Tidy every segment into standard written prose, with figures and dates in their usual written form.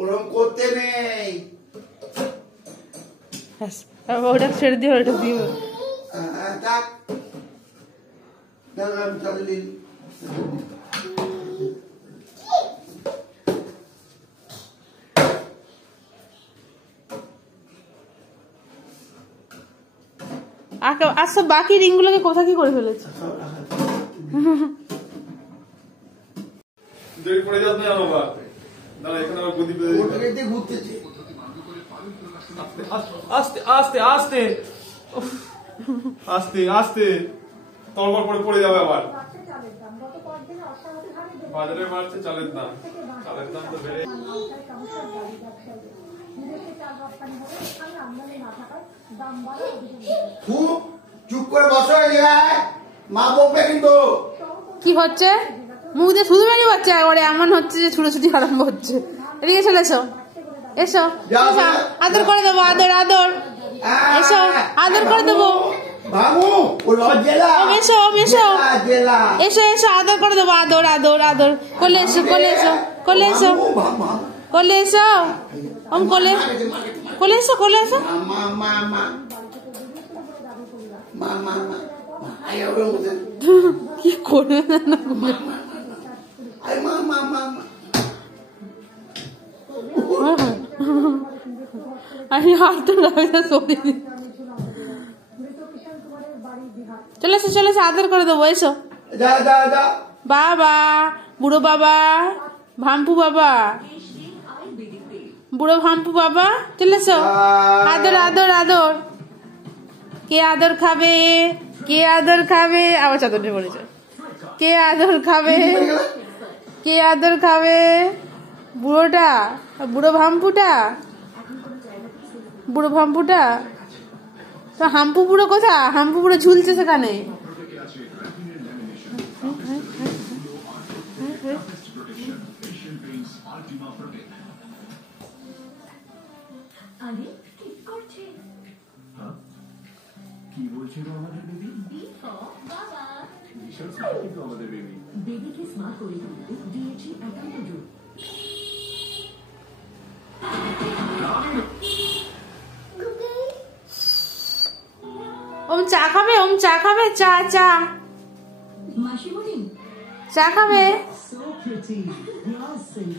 ওরকম করতে নেই। ওটা ছেড়ে দিও, ওটা দিও। থাক আমি চালিয়ে আচ্ছা বাকি রিংগুলোকে কোথা কি করে ফেলেছে? আস্তে আস্তে আস্তে আস্তে আস্তে তলবার করে পড়ে যাবে আবার। বাজারে বাড়ছে চালের দাম, চালের দাম তো বেড়ে। চুপ করে বসো, মা বকবে কিন্তু। কি হচ্ছে? মুখ দিয়ে শুধু বেরিয়ে হচ্ছে, একবারে এমন হচ্ছে যে ছুটোছুটি আরম্ভ হচ্ছে। এদিকে চলে এসো, এসো আদর করে দেবো, আদর আদর, এসো আদর করে দেবো। এসো এসো এসো এসো আদর করে দেবো, আদর আদর আদর। কোলে এসো কোলে এসো কোলে এসো কোলে এসো, ওম কোলে কোলে এসো কোলে এসো। কি করবে আমি হাত সরিয়ে চলে এসো চলে এসো আদর করে দেবো। এসো বাবা, বুড়ো বাবা, ভাম্পু বাবা, বুড়ো ভাম্পু বাবা, চলে এসো। আদর আদর আদর। কে আদর খাবে? কে আদর খাবে? আবার চাদরটা পড়েছে। কে আদর খাবে? কে আদর খাবে? বুড়োটা, বুড়ো ভাম্পুটা, বুড়ো ভাম্পুটা। তো হাম্পু বুড়ো কোথা? হাম্পু বুড়ো ঝুলছে সেখানে। কি বলছে আমাদের বেবি? বিশাল স্মার্ট কিন্তু আমাদের বেবি। বেবিকে স্মার্ট করে তুলতে দিয়েছি একান্ত জোর। ওম চা খাবে? ওম চা খাবে? চা চা মাসিমণি চা খাবে?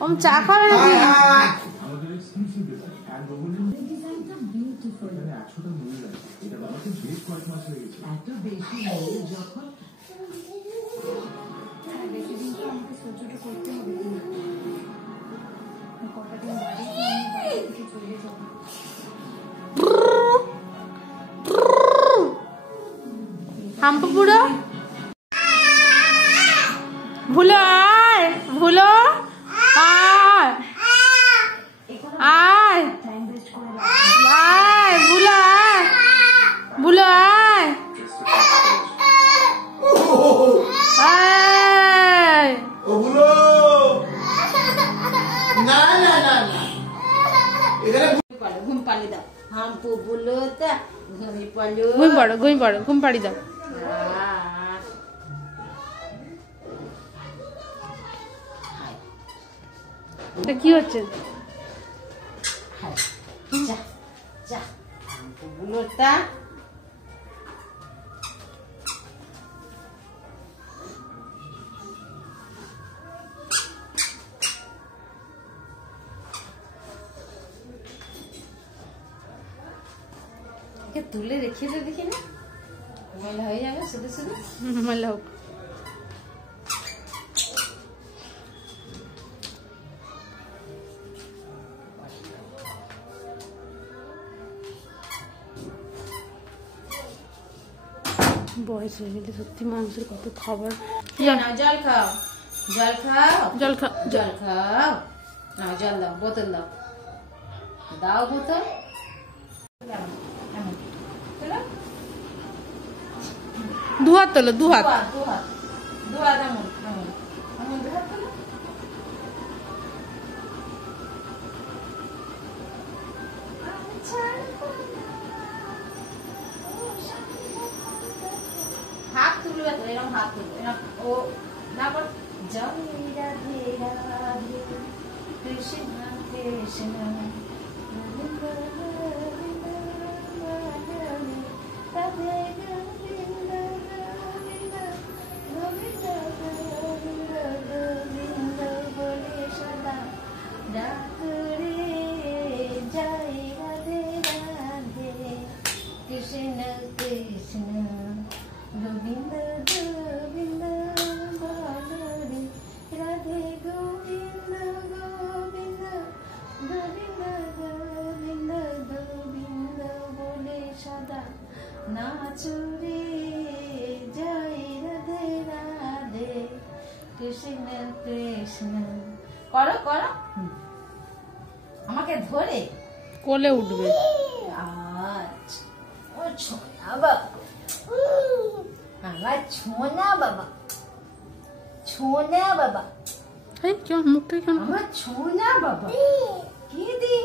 ওম চা খাবে নাকি? আমাদের এক্সক্লুসিভ ডিজাইন এন্ড ডিজাইনটা বিউটিফুল। এখানে 100টা ময়ূর আছে। এটা বানাতে বেশ কয়েক মাস হয়ে গেছে। এত বেশি ময়ূর যখন বেশি দিন তো আমাকে সহ্য করতে হবে। কটা দিন বাড়ি থেকে চলে যাব। হাম্পু বুড়ো ভুলো আয়, ভুলো আয় আয় আয়, ভুলো আয়, ভুলো আয় আয়। ও বুলো না না না না, এখানে ঘুম পাড়ি দাও। হাম্পু বুলো তা ঘুমি পড়ো, ঘুম পড়ো ঘুম পড়ো, ঘুম পাড়ি দাও। এটা কি হচ্ছে? যা যা হাম্পু বুলো তা তুলে রেখেছে, দেখি না ময়লা হয়ে যাবে শুধু শুধু। ময়লা হোক। বয়স হয়ে গেলে সত্যি মানুষের কত খাবার। জল খাও, জল খাও, জল খা, জল খাও। না জল দাও, বোতল দাও, দাও বোতল। দুহাত তোলো, দুহাত। দুহাত দুহাত এমন এমন এমন দুহাত তোলো। হাত তুলবে তো, এরকম হাত তুলবে, এরকম ও না বল। জল রাধে রাধে কৃষ্ণ কৃষ্ণ গোবিন্দ গোবিন্দ রাধে গোবিন্দ গোবিন্দ গোবিন্দ গোবিন্দ গোবিন্দ বলে সদা ডাকরে যাই রাধে রাধে কৃষ্ণ কৃষ্ণ গোবিন্দ গোবিন্দ বলে রাধে গোবিন্দ গোবিন্দ গোবিন্দ গোবিন্দ গোবিন্দ বলে সদা নাচুরে জয় রাধে রাধে কৃষ্ণ কৃষ্ণ করো করো আমাকে ধরে কোলে উঠবে। আচ্ছা ও ছোনা বাবা আমার ছোনা বাবা ছোনা বাবা এই কেমন মুখটা কেমন আমার ছোনা বাবা কি দি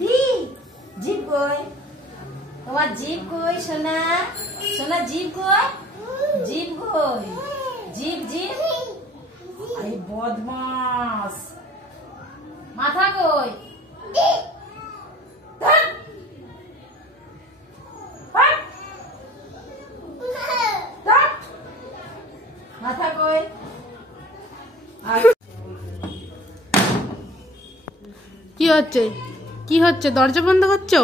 দি জিভ কই তোমার জিভ কই সোনা সোনা জিভ কই জিভ কই জিভ জিভ এই বদমাস মাথা কই ধ্যাৎ। হাট। ধ্যাৎ। মাথা কই কি হচ্ছে কি হচ্ছে দরজা বন্ধ করছো?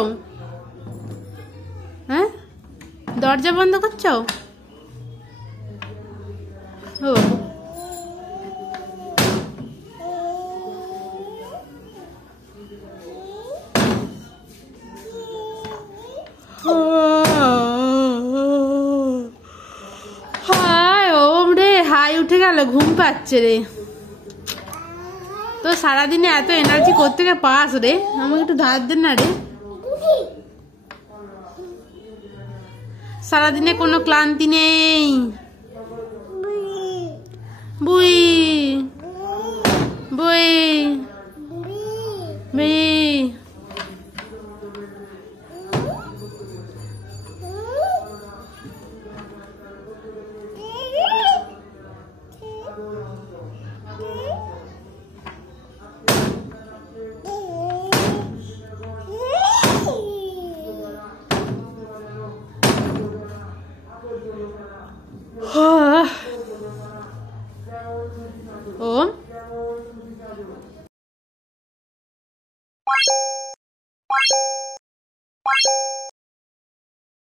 হ্যাঁ দরজা বন্ধ করছো? ও হাই ওম রে হাই উঠে গেল ঘুম পাচ্ছে রে। তো সারাদিনে এত এনার্জি কোত্থেকে পাস রে? আমাকে একটু ধার দেন না রে। সারাদিনে কোনো ক্লান্তি নেই। বুই বুই বুই